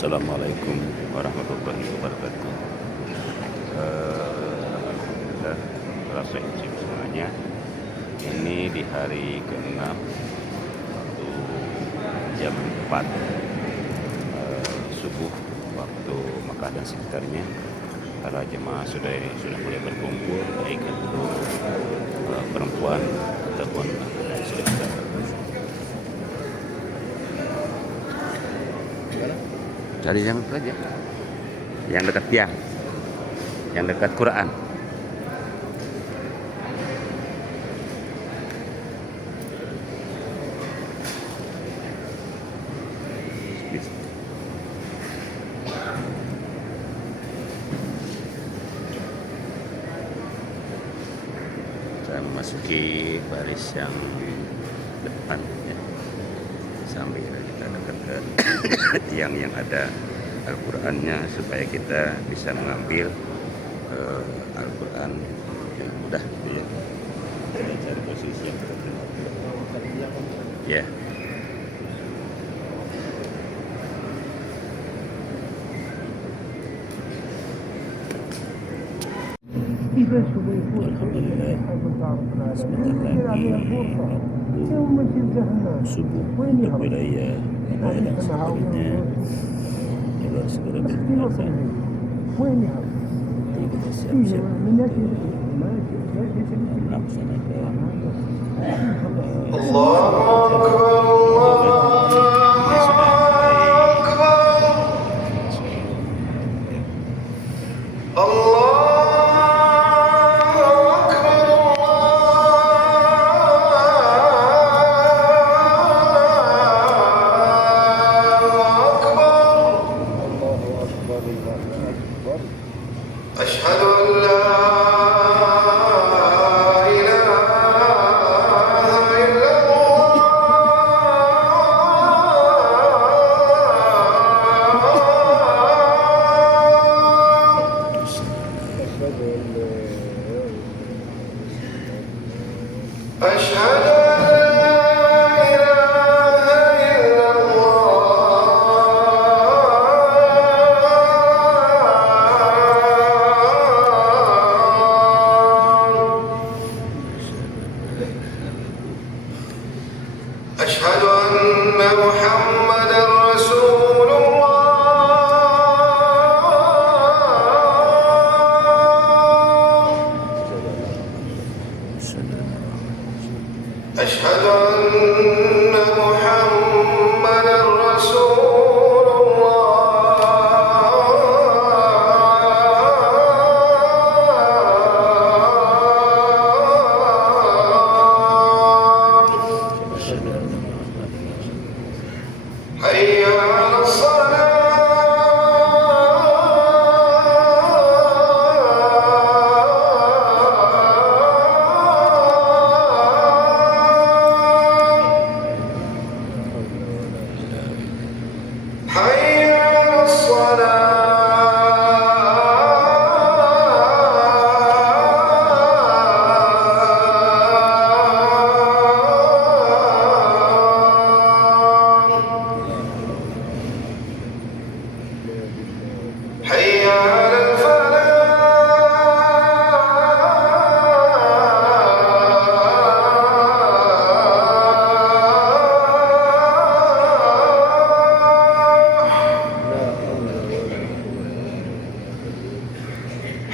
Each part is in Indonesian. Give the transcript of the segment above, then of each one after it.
Assalamualaikum warahmatullahi wabarakatuh. Alhamdulillah, Bapak Ibu semuanya. Ini di hari ke-6 waktu jam 4 subuh waktu Makkah dan sekitarnya. Para jemaah sudah mulai berkumpul, baik itu perempuan ataupun yang sudah kita cari yang saja, yang dekat tiang, yang dekat Quran. Saya memasuki baris yang depan ya, sambil kita dekatkan tiang yang ada Al-Qurannya supaya kita bisa mengambil Al-Quran yang mudah gitu ya. Kita cari posisi yang tepat ya. Alhamdulillah, sebentar lagi subuh untuk wilayah dan sekitarnya agar segera berkumandang. Kita siap-siap melaksanakan أشهد أن لا إله إلا الله أشهد أشهد أن محمدا رسول الله أشهد أن محمدا رسول الله حي على الصلاة حي على الصلاة حي على الفلاح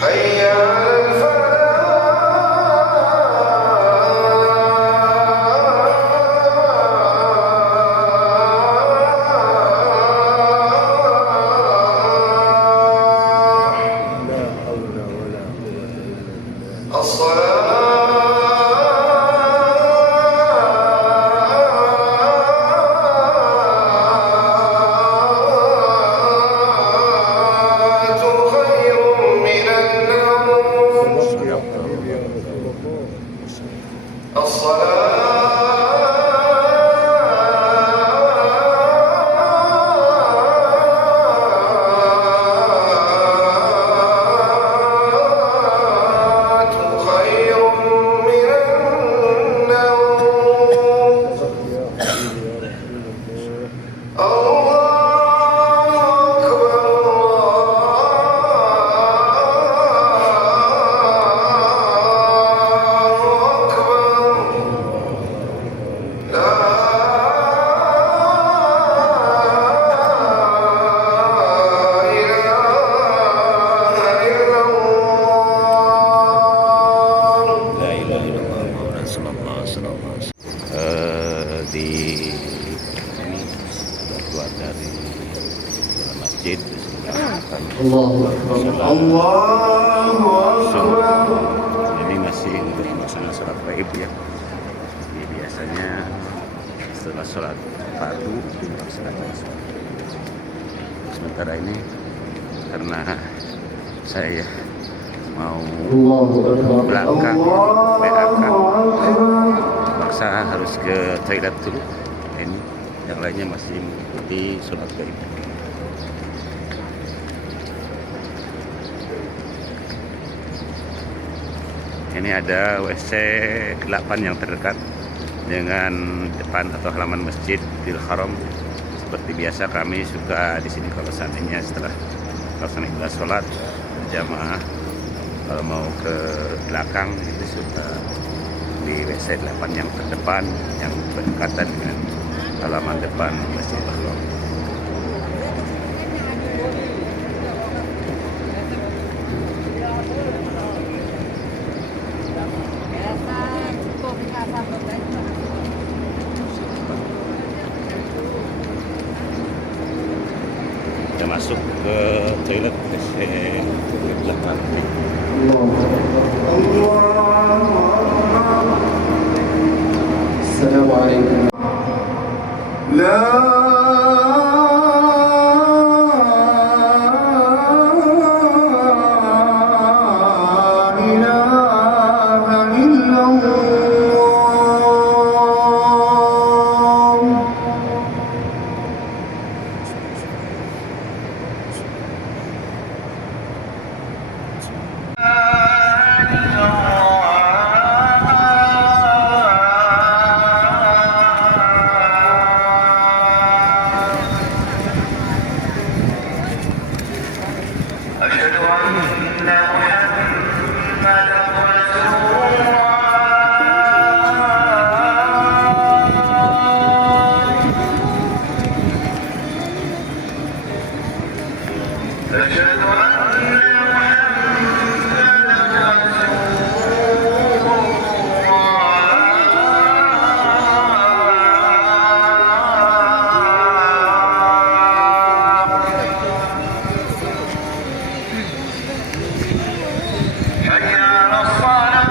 حي على الفلاح masjid dilaksanakan Allahu subuh. Akbar. Ini masih untuk melaksanakan sholat gaib ya. Jadi biasanya setelah sholat fardu dilaksanakan sholat. Sementara ini karena saya mau belakang PAK, paksa harus ke toilet dulu. Ini yang lainnya masih mengikuti sholat gaib. Ini ada WC 8 yang terdekat dengan depan atau halaman Masjidil Haram. Seperti biasa kami suka di sini kalau seandainya setelah melaksanakan sholat berjamaah, kalau mau ke belakang itu suka di WC 8 yang terdepan yang berdekatan dengan halaman depan Masjidil Haram. Kita masuk ke toilet WC belakang. Assalamualaikum. La ilaha illallah. أشهد أن محمدا رسول الله. أشهد أن محمدا رسول الله. حي على الصلاة.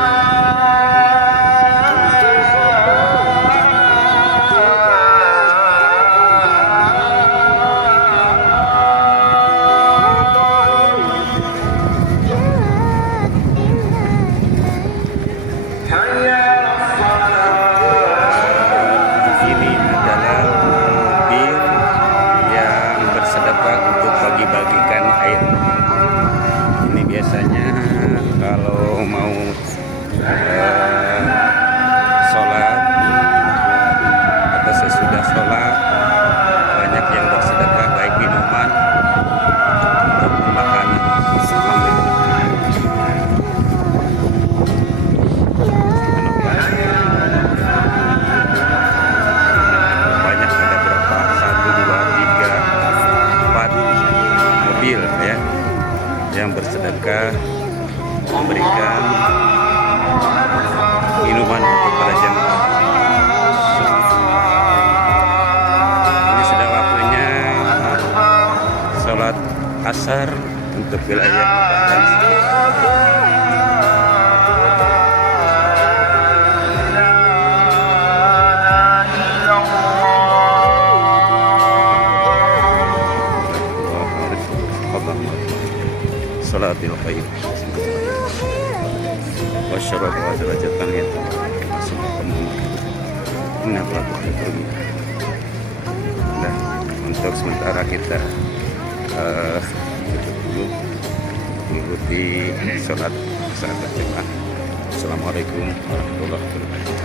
حي على الصلاة. Ini adalah mobil yang bersedekah untuk bagi-bagikan air. Ini biasanya kalau mau sholat atau sesudah sholat banyak yang bersedekah baik minuman ataupun makanan. Banyak, ada berapa? 1, 2, 3, 4 mobil ya yang bersedekah memberikan minuman untuk para jemaah. Ini sudah waktunya sholat asar untuk wilayah Mekah. Salatil qaib wa syarab wa derajatan yang nah, untuk sementara kita dulu mengikuti sholat saat berjamaah. Assalamualaikum warahmatullahi wabarakatuh.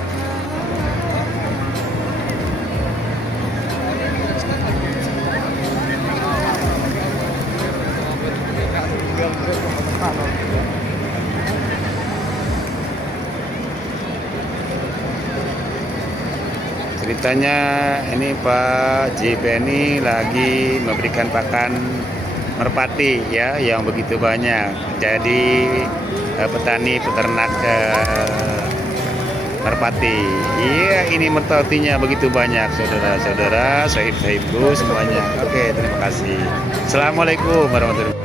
Ceritanya ini Pak JP ini lagi memberikan pakan merpati ya yang begitu banyak. Jadi petani peternak Merpati. Iya, ini merpatinya begitu banyak, saudara-saudara, sahib-sahibku semuanya. Oke, terima kasih. Assalamualaikum warahmatullahi wabarakatuh.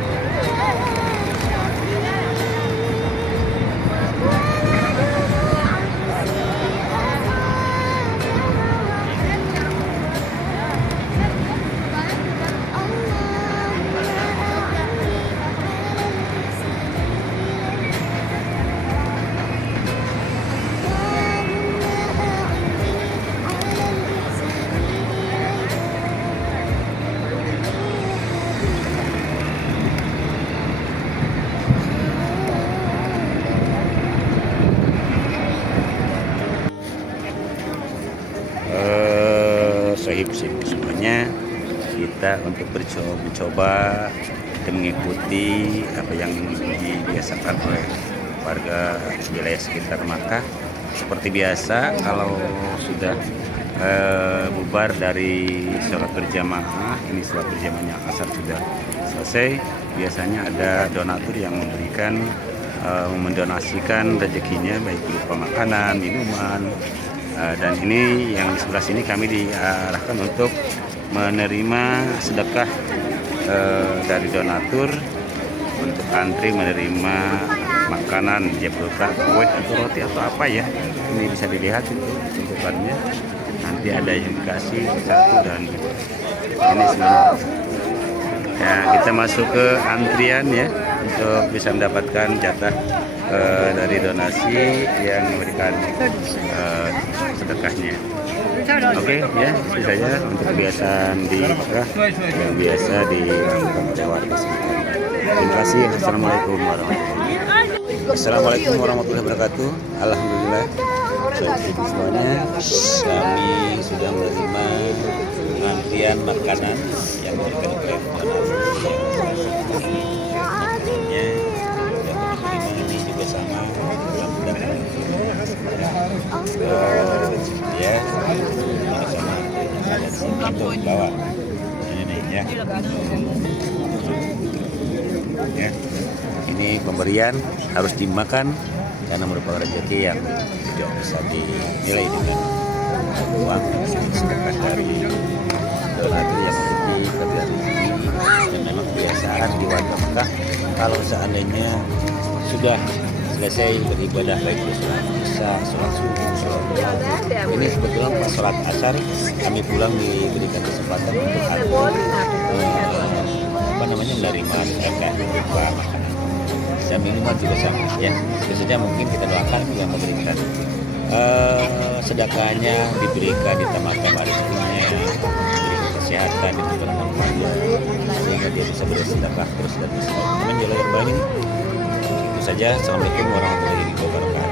Sahib-sahib semuanya, kita untuk mencoba dan mengikuti apa yang dibiasakan oleh warga wilayah sekitar Makkah. Seperti biasa, kalau sudah bubar dari sholat berjamaah, ini sholat berjamaahnya asar sudah selesai, biasanya ada donatur yang memberikan mendonasikan rezekinya baik berupa makanan, minuman. Dan ini yang di sebelah sini kami diarahkan untuk menerima sedekah dari donatur untuk antri menerima makanan, dia berupa kue atau roti atau apa ya. Ini bisa dilihat itu tuntutannya. Nanti ada yang dikasih satu dan ini semua. Ya, kita masuk ke antrian ya untuk bisa mendapatkan jatah dari donasi yang memberikan sedekahnya. Oke, ya itu saja untuk kebiasaan di Makkah yang biasa dilakukan oleh warga sekitar. Terima kasih. Assalamualaikum warahmatullahi wabarakatuh. Alhamdulillah, semuanya kami sudah menerima antrian makanan yang diberikan oleh ini juga sama ya, sama ada untuk bawa ini ya. Ya, ini pemberian harus dimakan karena merupakan rezeki yang tidak bisa dinilai dengan uang sedekah dari donatur yang memiliki kebiasaan rezeki. Dan memang kebiasaan di warga Mekah kalau seandainya sudah selesai beribadah baik itu sholat isya, sholat subuh, sholat duha. Ini kebetulan pas sholat asar kami pulang diberikan kesempatan untuk menerima sedekah berupa makanan dan minuman juga sama ya. Biasanya mungkin kita doakan yang memberikan sedekahnya diberikan ditambahkan rezekinya, diberikan kesehatan, diberikan manfaat sehingga dia bisa bersedekah terus dan terus. Teman jalan yang baik ini. Itu saja. Assalamualaikum warahmatullahi wabarakatuh.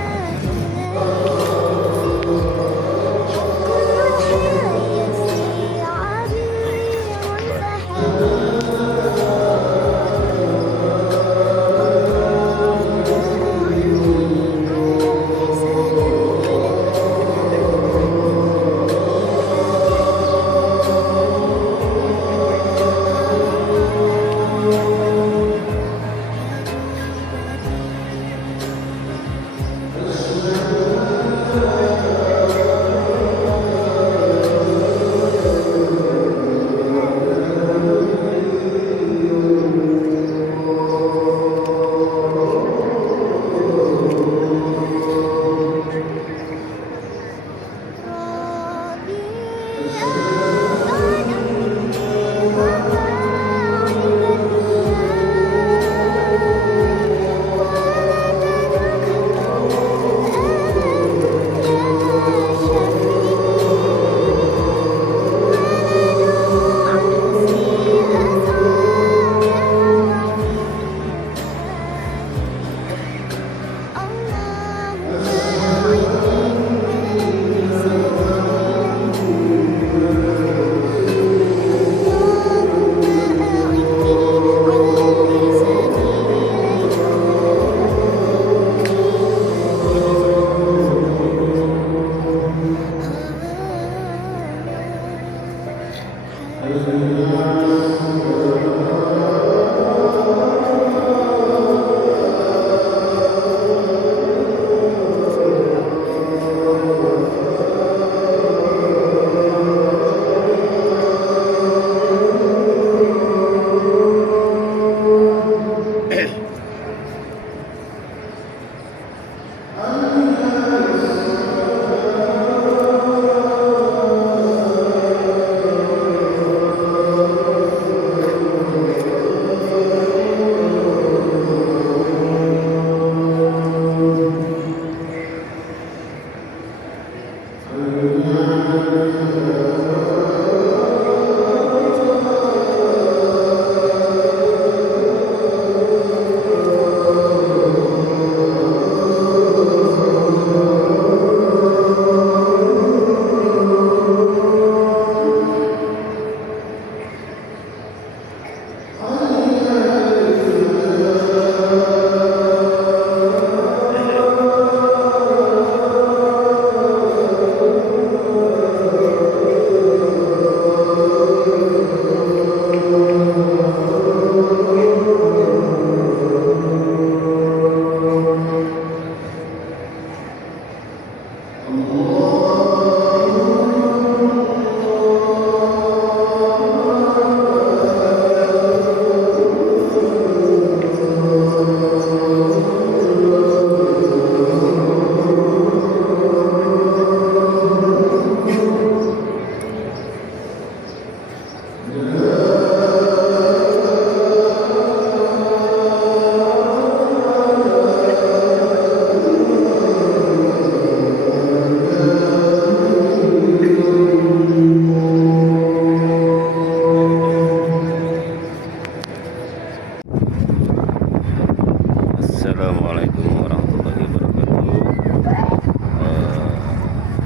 Assalamualaikum warahmatullahi wabarakatuh.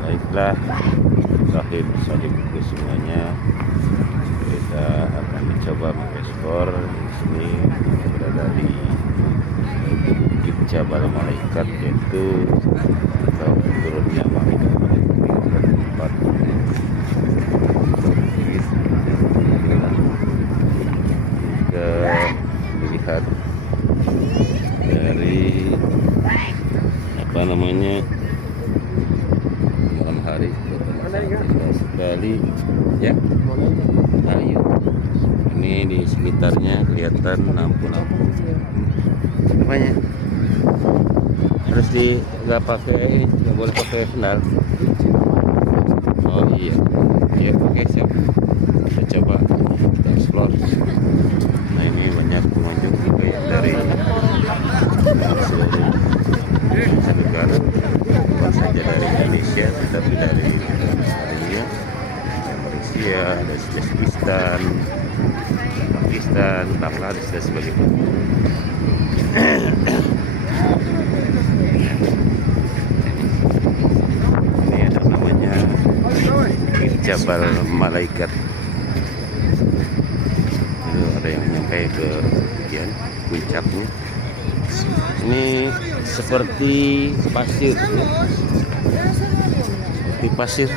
Baiklah, sahib semuanya, kita akan mencoba mengekspor di sini berada di Bukit Jabal Malaikat, yaitu atau turunnya malaikat tempat ke dilihat dari apa namanya malam hari sekali ya. Ayo, ini di sekitarnya kelihatan lampu-lampu apanya harus nggak pakai, nggak boleh pakai sendal. Oh iya ya, oke siap, kita coba kita explore. Nah ini banyak pengunjung juga ya dari seluruh negara, bukan saja dari Indonesia tetapi dari Australia, Malaysia, dari Uzbekistan, Pakistan, Bangladesh dan sebagainya. Ini ada namanya Jabal Malaikat. Ada yang nyampe ke bagian puncaknya. Ini seperti pasir ya. Seperti pasir.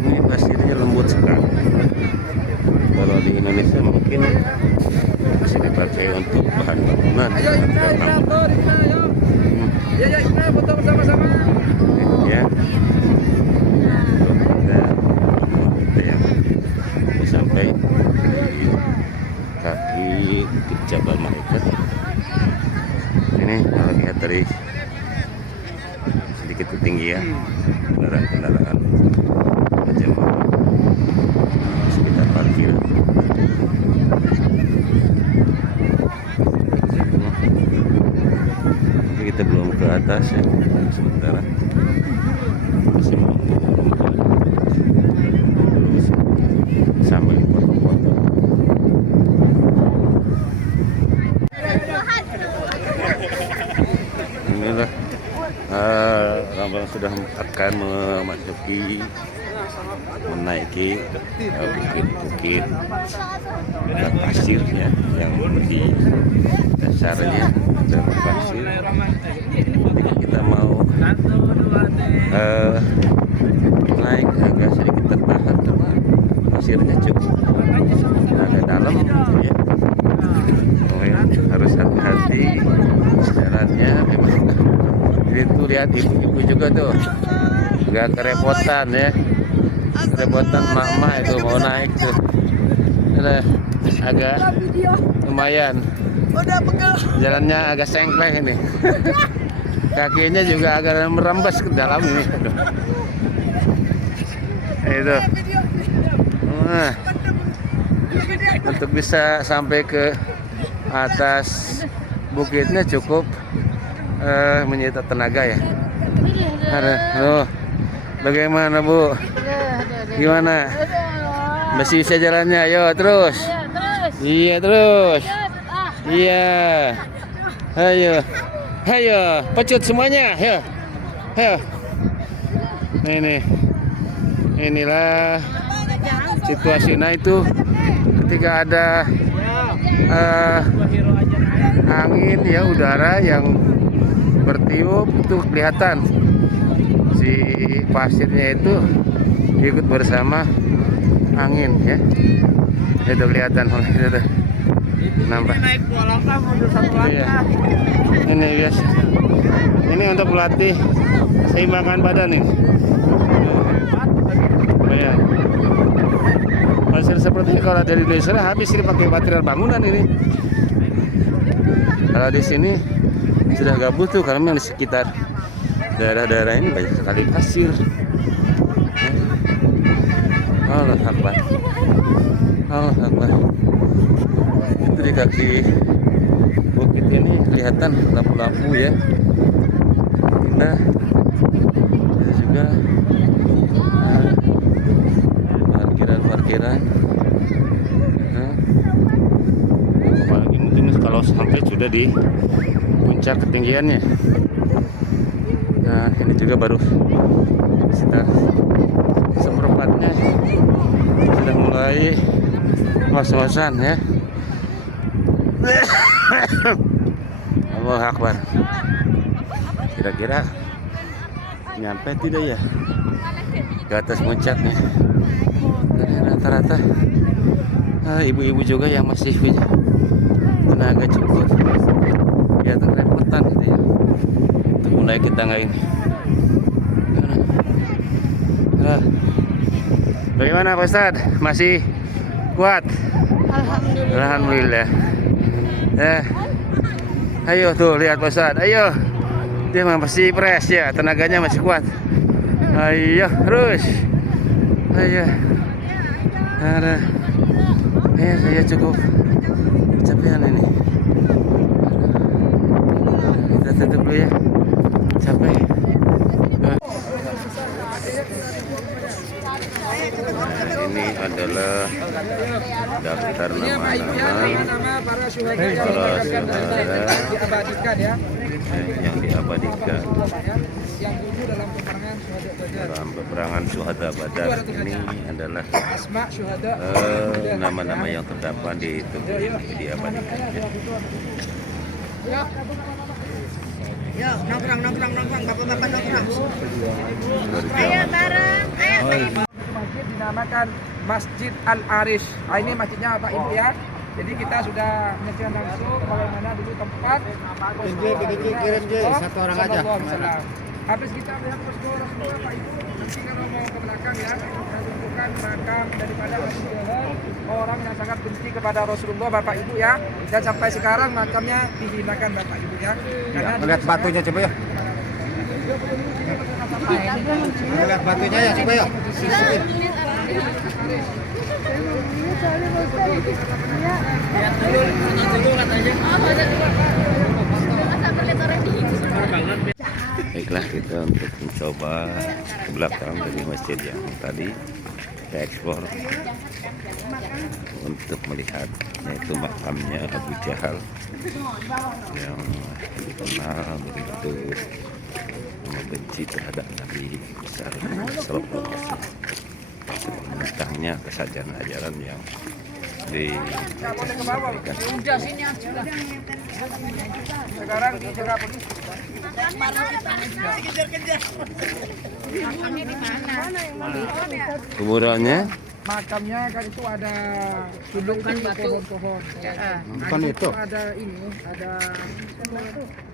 Ini pasirnya lembut sekali. Kalau di Indonesia mungkin bisa dipakai untuk bahan bangunan ya. Kita yang sampai di kaki Bukit Jabal Malaikat. Ini kalau lihat dari sedikit ketinggian kendaraan jemaah sekitar parkir. Ini kita belum ke atas ya, sementara masih menunggu sambil foto-foto. Inilah rombongan sudah akan menaiki bukit-bukit pasir ya, yang di dasarnya ada pasir. Ketika kita mau naik agak sedikit tertahan karena pasirnya cukup agak dalam ya. Harus hati-hati jalannya. Memang itu lihat ibu juga tuh nggak kerepotan ya, kerepotan mama itu mau naik tuh. Udah agak lumayan, jalannya agak sengkleh ini. Kakinya juga agak merembes ke dalam ini. Itu nah, untuk bisa sampai ke atas bukitnya cukup menyita tenaga ya. Aduh, bagaimana Bu? Gimana? Masih bisa jalannya? Ayo terus. Iya terus. Iya. Ayo, ayo, pecut semuanya. Ayo, ayo. Inilah situasinya itu ketika ada angin ya, udara yang bertiup itu kelihatan si pasirnya itu ikut bersama angin ya. Itu kelihatan itu nampak. Iya. Ini guys, ini untuk melatih keseimbangan badan nih. Ya. Pasir seperti seperti kalau dari Indonesia habis ini pakai material bangunan ini. Kalau di sini sudah gak butuh karena memang di sekitar daerah-daerah ini banyak sekali pasir. Allah Akbar. Allah Akbar. Itu di kaki bukit ini kelihatan lampu-lampu ya. Nah, itu juga parkiran. Nah, apalagi mungkin kalau sampai sudah di puncak ketinggiannya. Nah, ini juga baru sekitar seperempatnya sudah mulai ngos-ngosan ya. Allahu Akbar. Kira-kira nyampe tidak ya ke atas puncaknya? Rata-rata ibu-ibu juga yang masih punya tenaga cukup kelihatan repotan gitu ya untuk menaiki tangga ini. Bagaimana Pak Ustadz? Masih kuat? Alhamdulillah. Ayo tuh lihat Pak Ustadz, ayo. Dia masih fresh ya, tenaganya masih kuat. Ayo terus. Ayo. Ada. Saya cukup kecapean ini. Kita tutup dulu ya. Capek. Ini adalah daftar nama-nama para syuhada yang diabadikan dalam peperangan syuhada Badar. Ini adalah nama-nama yang terdapat di tubuh ini diabadikan. Yo, nongkrong, bapak-bapak nongkrong. Ayo bareng, ayo. Masjid dinamakan Masjid Al-Arish. Ini masjidnya Bapak Ibu ya. Jadi kita sudah menyaksikan langsung bagaimana dulu tempat satu orang aja. Habis kita melihat posko Rasulullah Bapak Ibu, nanti kalau mau ke belakang ya, kita tunjukkan makam daripada Rasulullah, orang yang sangat benci kepada Rasulullah Bapak Ibu ya. Dan sampai sekarang makamnya dihinakan Bapak Ibu ya. Karena Melihat batunya coba ya. Melihat batunya ya coba ya. Baiklah, kita untuk mencoba ke belakang dari masjid yang tadi kita eksplor untuk melihat yaitu makamnya Abu Jahal yang dikenal begitu membenci terhadap Nabi besar Sallallahu Alaihi Wasallam. Tentangnya kesajian ajaran yang disampaikan. sekarang dijaga polisi. Kuburannya Makamnya kan itu ada sulungkan pohon-pohon. Bukan itu. Ada ini, ada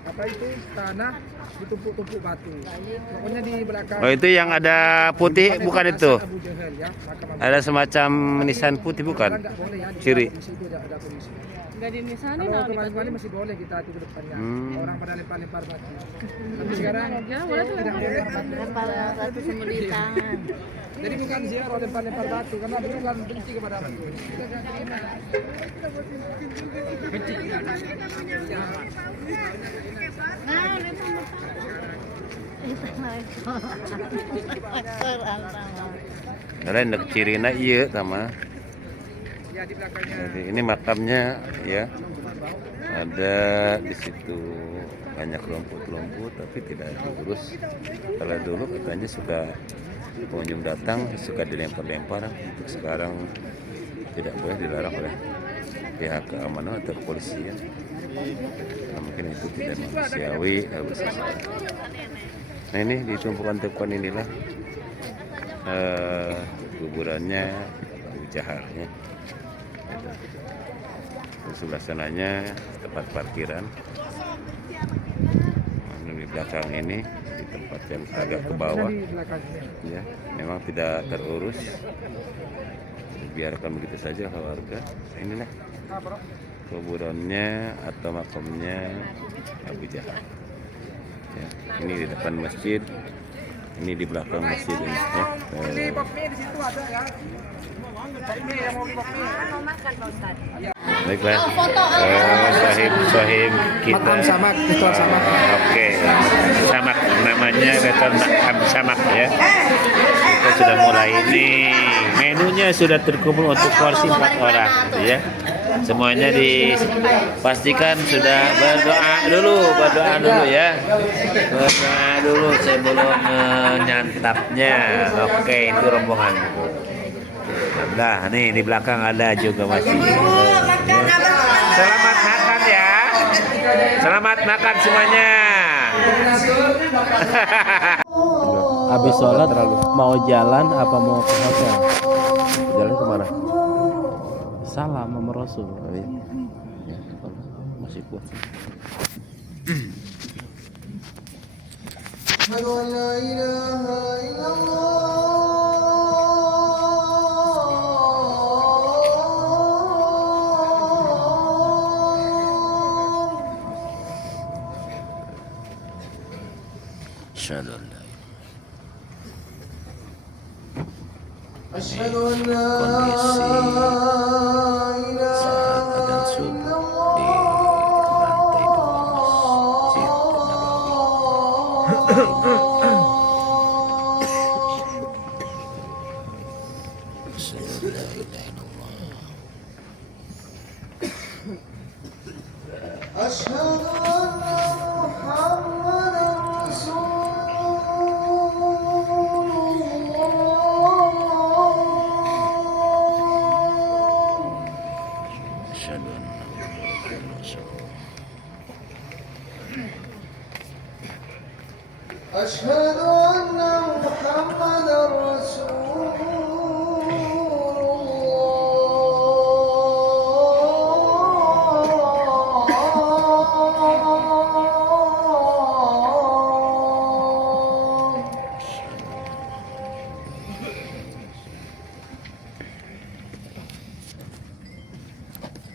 apa itu tanah ditumpuk-tumpuk batu. Pokoknya di belakang. oh itu yang ada putih bukan itu? Abu Jahal ya. Ada semacam nisan putih bukan? Enggak boleh ya. Ciri. Di situ ada polisi. Enggak di sana Kalau kemarin-kemarin masih boleh kita itu ke depannya. Orang pada lempar-lempar batu. Tapi sekarang Ya, boleh tuh. tidak boleh lempar batu. Batu sembunyi tangan. Jadi bukan ziarah lempar-lempar batu karena beliau kan benci kepada batu. Lain dek cirina iya sama. Ya di belakangnya. Jadi ini makamnya ya. Ada di situ banyak rumput-rumput tapi tidak diurus. Kalau dulu katanya suka pengunjung datang suka dilempar-lempar. Untuk sekarang tidak boleh, dilarang oleh pihak keamanan atau kepolisian. Nah, mungkin itu tidak manusiawi harus sesuai. Nah ini di tumpukan-tumpukan inilah kuburannya Abu Jahal ya. Di sebelah sananya tempat parkiran. Di belakang ini di tempat tempat yang agak ke bawah Di belakangnya. ya, memang tidak terurus, biarkan begitu saja ke warga. Inilah Ah, bro. kuburannya atau makamnya Abu Jahal ya. Ini di depan masjid, ini di belakang masjid ini ya. Ini bakmi di situ ada ya. Bakmi yang mau bakmi. Baiklah, sahib kita. Makam Samak, restoran Samak. Oke, Samak namanya restoran Makam Samak ya. Kita sudah mulai ini, menunya sudah terkumpul untuk porsi 4 orang ya. Semuanya dipastikan sudah berdoa dulu ya. Berdoa dulu sebelum menyantapnya. Oke, itu rombongan. Nah, nih di belakang ada juga masih. Selamat makan ya. Selamat makan semuanya. Habis sholat mau jalan apa mau ke hotel? Jalan kemana? Salam sama Rasul. Oh, iya. Ya, masih kuat. Kondisi saat adzan subuh di lantai 2 Masjid أشهد أن محمدا رسول الله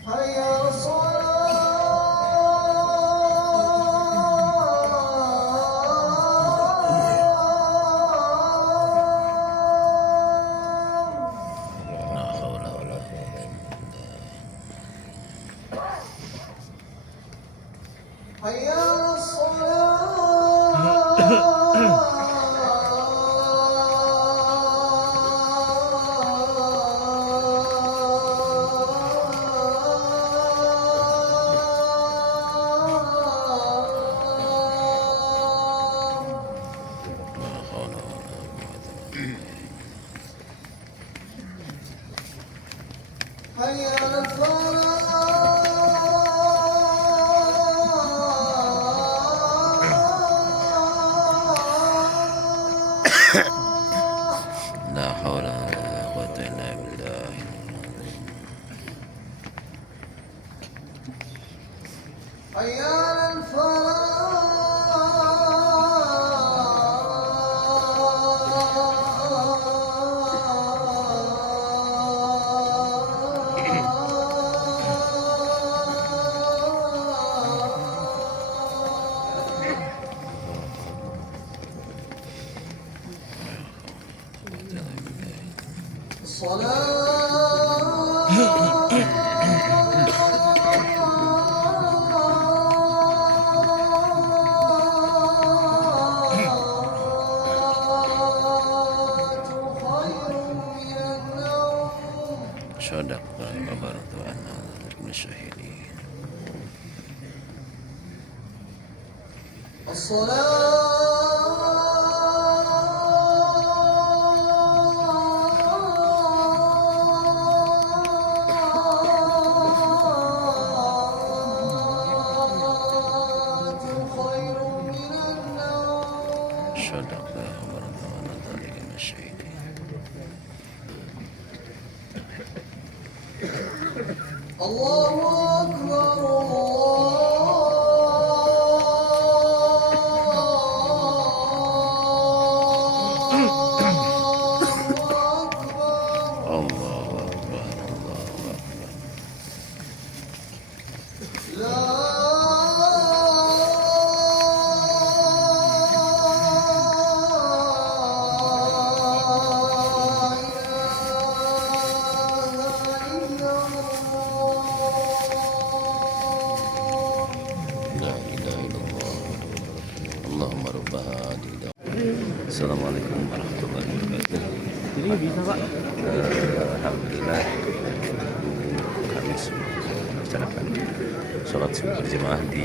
حي على حي على الصلاة حي على الفلاح لا حول ولا قوة إلا بالله. حي على صدق وبارك وأنا من الشاهدين. صدق وبارك وأنا من الشاهدين. الله أكبر Alhamdulillah kami melaksanakan sholat subuh berjamaah di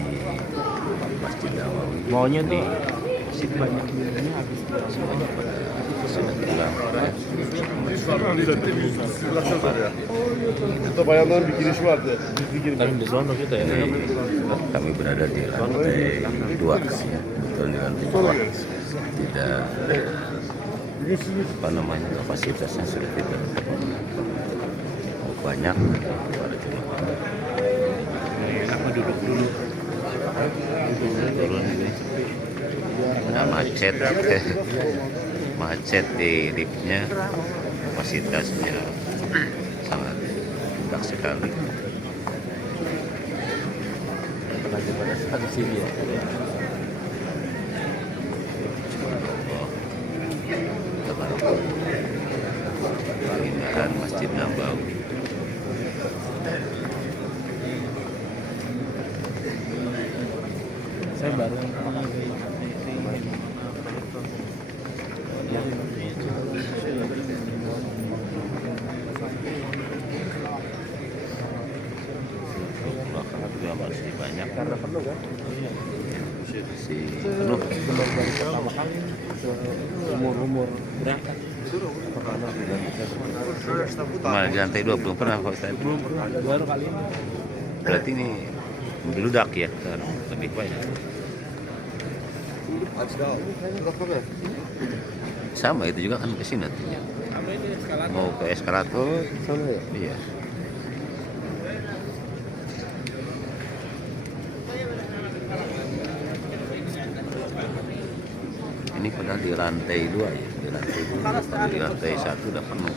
Masjid Nawawi. Maunya di Semuanya pada sudah pulang. Burada bayanların bir girişi vardı. Gizli girme. kan di sono kita ya. Kami berada di lantai 2 ya, betul di lantai 2. Tidak apa namanya, kapasitasnya sudah tidak banyak pada jemaah. Aku duduk dulu. Turun ini. Ada macet, macet di liftnya, kapasitasnya sangat rendah sekali. Lagi pada saat di sini ya. Keindahan Masjid Nabawi. Saya baru Belakangan juga masih banyak. karena penuh kan. Masih penuh. Pertama kali umur berangkat. Malah di lantai 2 belum pernah kok Ustaz. Belum pernah, baru kali ini. Berarti ini meludak ya, kan? Lebih banyak. Sama itu juga kan ke sini nantinya. Mau ke eskalator. Sama ya? Iya. Ini padahal di lantai 2 ya, di lantai 2. Di lantai 1 udah penuh.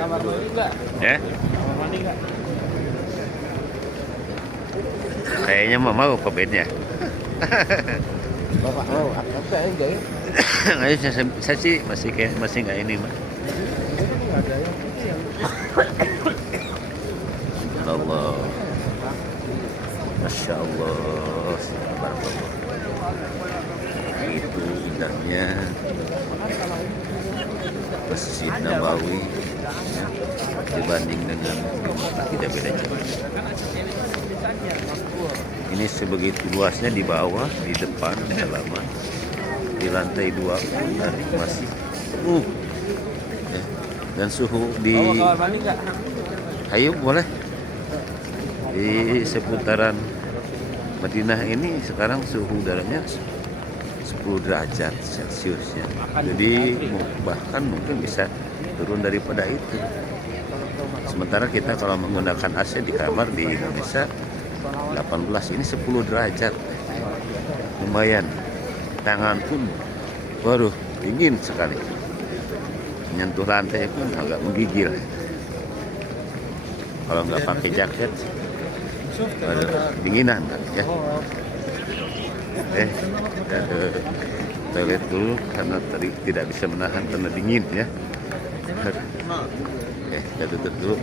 Kamar mandi enggak? Ya, Kamar mandi enggak? kayaknya mau ke bednya. Bapak mau, apa enggak ya? Nggak, saya sih masih nggak ini mah. Allah, Masya Allah, Subhanallah. Itu indahnya Masjid Nabawi dibanding dengan tidak beda jauh. Ini sebegitu luasnya di bawah, di depan, di halaman, di lantai 2 dan masih ya. Dan suhu di Kamar mandi enggak? Ayo boleh di seputaran Madinah ini sekarang suhu udaranya 10 derajat Celcius ya. Jadi bahkan mungkin bisa turun daripada itu. Sementara kita kalau menggunakan AC di kamar di Indonesia 18, ini 10 derajat. Lumayan. Tangan pun waduh dingin sekali. Menyentuh lantai pun agak menggigil. Kalau nggak pakai jaket, ada dinginan ya. Kita ke toilet dulu karena tadi tidak bisa menahan karena dingin ya. Kita tutup dulu.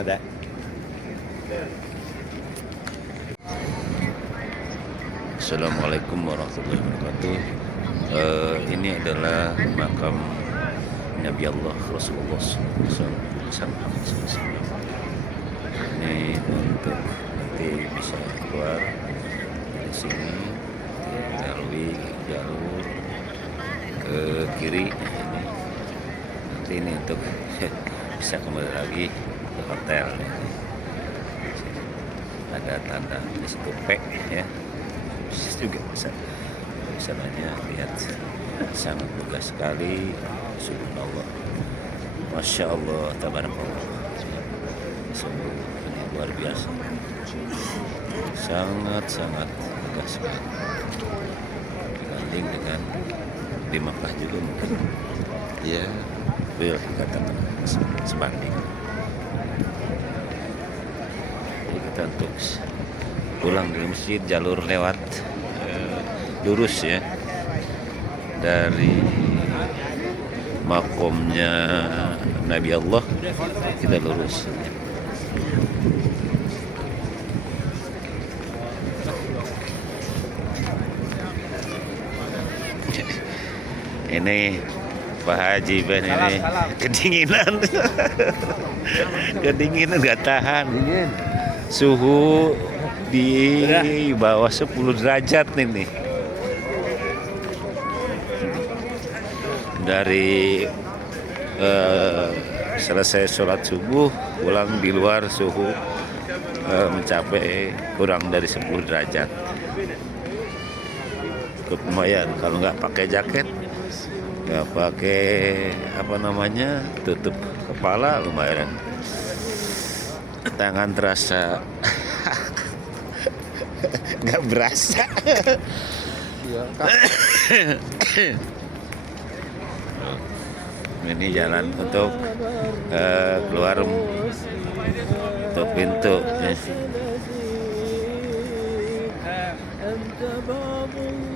Ada. Assalamualaikum warahmatullahi wabarakatuh. Ini adalah makam Nabi Allah Rasulullah SAW. Ini untuk nanti bisa keluar dari sini lalui jalur ke kiri ini. Nanti ini untuk bisa kembali lagi ke hotel. Ada tanda SPP ya. Juga bisa banyak lihat, sangat megah sekali. Subhanallah, masya Allah, tabarakallah. Sungguh ini luar biasa, sangat megah sekali dibanding dengan di Makkah juga mungkin ya real kata sebanding. Jadi kita untuk pulang dari masjid jalur lewat lurus ya dari makomnya Nabi Allah, kita lurus. Ini Pak Haji Ben ini kedinginan. Kedinginan nggak tahan. Suhu di bawah 10 derajat nih. Dari selesai sholat subuh pulang di luar suhu mencapai kurang dari 10 derajat. Cukup lumayan kalau nggak pakai jaket, nggak pakai tutup kepala, lumayan. Tangan terasa nggak berasa. Ini jalan untuk keluar untuk pintu ya.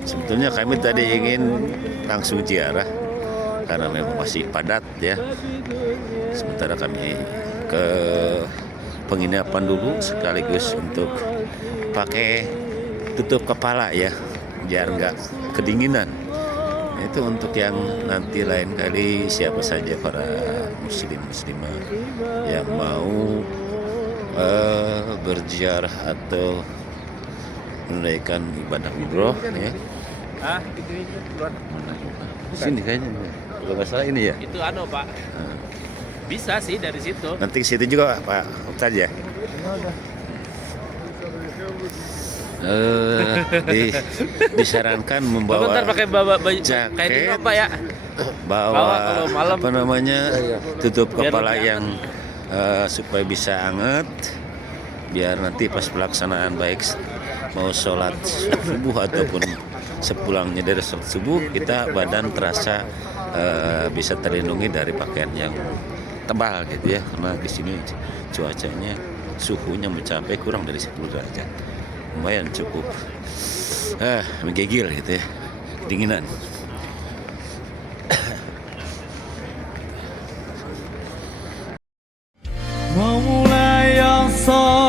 Sebetulnya kami tadi ingin langsung ziarah karena memang masih padat ya. Sementara kami ke penginapan dulu sekaligus untuk pakai tutup kepala ya, biar nggak kedinginan. Itu untuk yang nanti lain kali siapa saja para muslimah yang mau berziarah atau menunaikan ibadah umroh ya. Sini kayaknya. Kalau nggak salah ini ya. Itu Pak. Bisa sih dari situ. Nanti ke situ juga Pak Ustaz ya. Disarankan membawa Bentar pakai baju jaket, kayak gini Pak ya. bawa kalau malam. tutup Biar kepala lebih yang supaya bisa hangat, biar nanti pas pelaksanaan baik mau sholat subuh ataupun sepulangnya dari sholat subuh kita badan terasa bisa terlindungi dari pakaian yang tebal gitu ya, karena di sini cuacanya suhunya mencapai kurang dari 10 derajat, lumayan cukup menggigil gitu ya, kedinginan. مولاي صل